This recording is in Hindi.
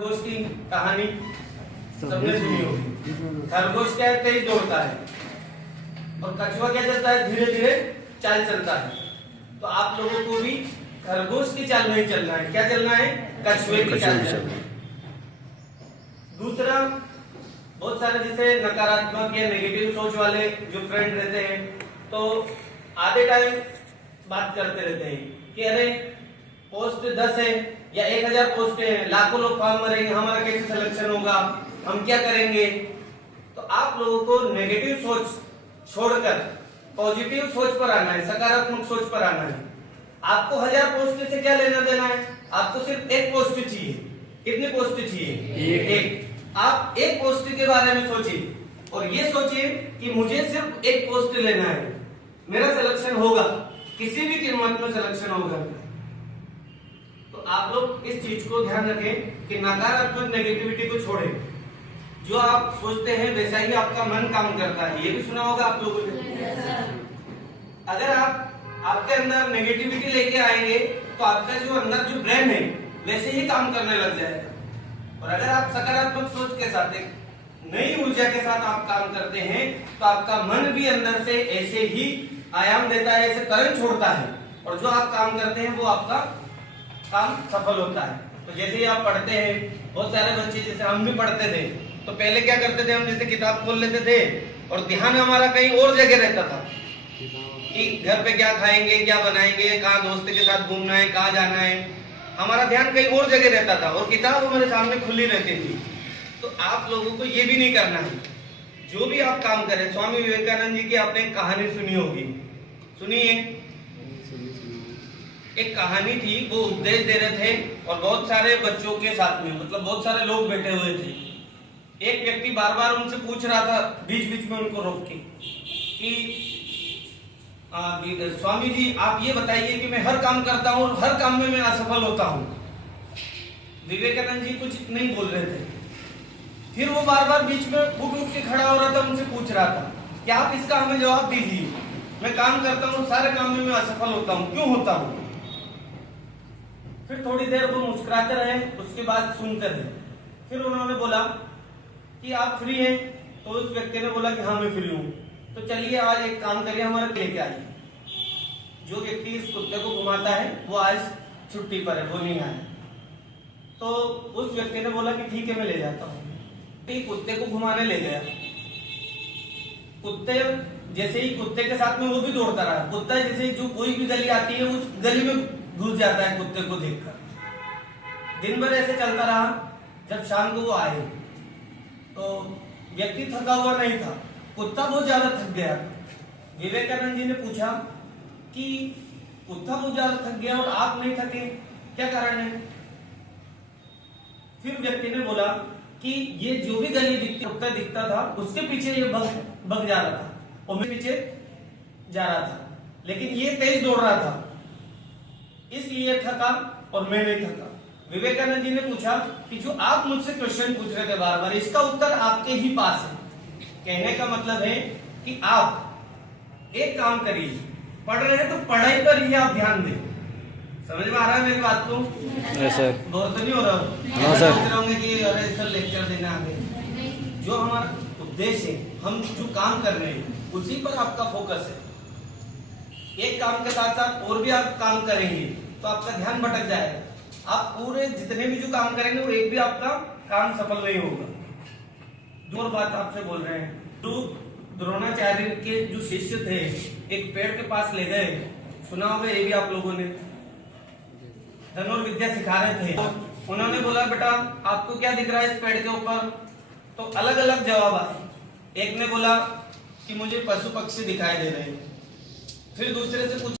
खरगोश की कहानी सबने सुनी होगी। खरगोश क्या है, तेज दौड़ता है और कछुआ क्या चलता है, धीरे धीरे चाल चलता है। तो आप लोगों को भी खरगोश की चाल नहीं चलना है, क्या चलना है, कछुए की चाल चलना है। दूसरा, बहुत सारे जैसे नकारात्मक या नेगेटिव सोच वाले जो फ्रेंड रहते हैं, तो आधे टाइम बात करते रहते हैं कि अरे पोस्ट 10 है या 1000 पोस्ट है, लाखों लोग फॉर्म भरेंगे, हमारा कैसे सिलेक्शन होगा, हम क्या करेंगे। तो आप लोगों को नेगेटिव सोच छोड़कर पॉजिटिव सोच पर आना है, सकारात्मक सोच पर आना है। आपको 1000 पोस्ट से क्या लेना देना है, आपको सिर्फ एक पोस्ट चाहिए। कितनी पोस्ट चाहिए, एक। आप एक पोस्ट के बारे में सोचिए और ये सोचिए कि मुझे सिर्फ एक पोस्ट लेना है, मेरा सिलेक्शन होगा, किसी भी कीमत में सिलेक्शन होगा। तो आप लोग इस चीज को ध्यान रखें कि नकारात्मक नेगेटिविटी को छोड़ें। जो आप सोचते हैं वैसा ही आपका मन काम करता है, ये भी सुना होगा आप लोगों ने। अगर आपके अंदर नेगेटिविटी लेके आएंगे तो आपका जो अंदर जो ब्रेन है वैसे ही काम करने लग जाएगा। और अगर आप सकारात्मक सोच के साथ, एक नई ऊर्जा के साथ आप काम करते हैं, तो आपका मन भी अंदर से ऐसे ही आयाम देता है, ऐसे करंट छोड़ता है, और जो आप काम करते हैं वो आपका काम सफल होता है। तो जैसे ही आप पढ़ते हैं, बहुत सारे बच्चे, जैसे हम भी पढ़ते थे, तो पहले क्या करते थे, हम जैसे किताब खोल लेते थे और ध्यान हमारा कहीं और जगह रहता था कि घर पे क्या खाएंगे, क्या बनाएंगे, कहाँ दोस्त के साथ घूमना है, कहाँ जाना है, हमारा ध्यान कहीं और जगह रहता था और किताब हमारे सामने खुली रहती थी। तो आप लोगों को ये भी नहीं करना है। जो भी आप काम करें, स्वामी विवेकानंद जी की आपने कहानी सुनी होगी, सुनिए। एक कहानी थी, वो उपदेश दे रहे थे और बहुत सारे बच्चों के साथ में, मतलब बहुत सारे लोग बैठे हुए थे। एक व्यक्ति बार बार उनसे पूछ रहा था, बीच बीच में उनको रोक के, कि स्वामी जी आप ये बताइए कि मैं हर काम करता हूँ और हर काम में मैं असफल होता हूँ। विवेकानंद जी कुछ नहीं बोल रहे थे। फिर वो बार बार बीच में उठ के खड़ा हो रहा था, उनसे पूछ रहा था कि आप इसका हमें जवाब दीजिए, मैं काम करता हूँ, सारे काम में मैं असफल होता हूँ, क्यों होता हूँ। फिर थोड़ी देर वो मुस्कुराते रहे, उसके बाद सुनते रहे। फिर उन्होंने बोला कि आप फ्री हैं, तो उस व्यक्ति ने बोला कि हाँ मैं फ्री हूँ। तो चलिए आज एक काम करिए, हमारे लेके आइए। जो व्यक्ति इस कुत्ते को घुमाता है वो आज छुट्टी पर है, वो नहीं आया। तो उस व्यक्ति ने बोला कि ठीक है मैं ले जाता हूँ। कुत्ते को घुमाने ले गया। कुत्ते जैसे ही कुत्ते के साथ में वो भी दौड़ता रहा। कुत्ता जैसे जो कोई भी गली आती है उस गली में घुस जाता है कुत्ते को देखकर। दिन भर ऐसे चलता रहा। जब शाम को वो आए तो व्यक्ति थका हुआ नहीं था, कुत्ता बहुत ज्यादा थक गया। विवेकानंद जी ने पूछा कि कुत्ता बहुत ज्यादा थक गया और आप नहीं थके, क्या कारण है। फिर व्यक्ति ने बोला कि ये जो भी गली कुत्ता दिखता था उसके पीछे ये भग जा रहा था और मैं पीछे जा रहा था, लेकिन ये तेज दौड़ रहा था, इसलिए थका और मैं नहीं थका। विवेकानंद जी ने पूछा कि जो आप मुझसे क्वेश्चन पूछ रहे थे बार बार, इसका उत्तर आपके ही पास है। कहने का मतलब है कि आप एक काम करिए, पढ़ रहे हैं तो पढ़ाई पर ही आप ध्यान दें। समझ में आ रहा है मेरी बात को? सर बहुत तो नहीं हो रहा हो सर होंगे कि अरे सर लेक्चर देना आगे। जो हमारा उद्देश्य है, हम जो काम कर रहे हैं उसी पर आपका फोकस है। एक काम के साथ साथ और भी आप काम करेंगे तो आपका ध्यान भटक जाएगा। आप पूरे जितने भी जो काम करेंगे वो एक भी आपका काम सफल नहीं होगा। दो बात आपसे बोल रहे हैं। तो द्रोणाचार्य के जो शिष्य थे एक पेड़ के पास ले गए, सुना होगा ये भी आप लोगों ने, धनुर्विद्या सिखा रहे थे। तो उन्होंने बोला बेटा आपको क्या दिख रहा है इस पेड़ के ऊपर। तो अलग अलग जवाब आए। एक ने बोला कि मुझे पशु पक्षी दिखाई दे रहे हैं। फिर दूसरे से कुछ